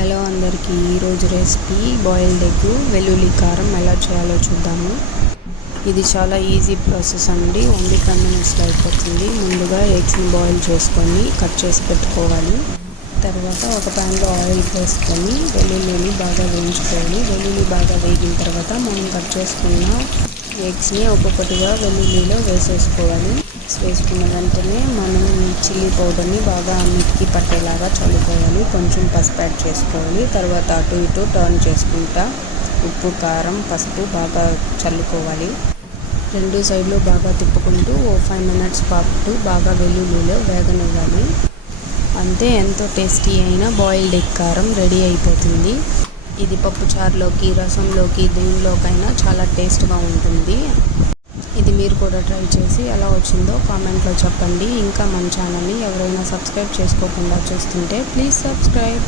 Hello అందరికీ ఈరోజు recipe boiled egg వెల్లుల్లి కారం ఎలా చేయాలో చూద్దాము. ఇది చాలా ఈజీ ప్రాసెస్ అండి. ఓన్లీ 10 మినిట్స్లో అయిపోతుంది. ముందుగా ఎగ్స్ని బాయిల్ చేసుకొని కట్ చేసి పెట్టుకోవాలి. తర్వాత ఒక ప్యాన్లో ఆయిల్ వేసుకొని వెల్లుల్లిని బాగా వేయించుకోవాలి. వెల్లుల్లి బాగా వేగిన తర్వాత మనం కట్ చేసుకున్న ఎగ్స్ని ఒక్కొక్కటిగా వెల్లుల్లిలో వేసేసుకోవాలి. వేసుకున్న వెంటనే మనం చిల్లీ పౌడర్ని బాగా అన్నిటికీ పట్టేలాగా చల్లుకోవాలి. కొంచెం పసుపు యాడ్ చేసుకోవాలి. తర్వాత అటు ఇటు టర్న్ చేసుకుంటా ఉప్పు, కారం, పసుపు బాగా చల్లుకోవాలి. రెండు సైడ్లు బాగా తిప్పుకుంటూ 5 మినిట్స్ పాటు బాగా వెల్లుల్లిలో వేగనివ్వాలి. అంతే, ఎంతో టేస్టీ అయిన బాయిల్డ్ ఎగ్ కారం రెడీ అయిపోతుంది. ఇది పప్పుచారులోకి, రసంలోకి, దేనిలోకైనా చాలా టేస్ట్గా ఉంటుంది. ఇది మీరు కూడా ట్రై చేసి ఎలా వచ్చిందో కామెంట్లో చెప్పండి. ఇంకా మన ఛానల్ని ఎవరైనా సబ్స్క్రైబ్ చేసుకోకుండా చూస్తుంటే ప్లీజ్ సబ్స్క్రైబ్.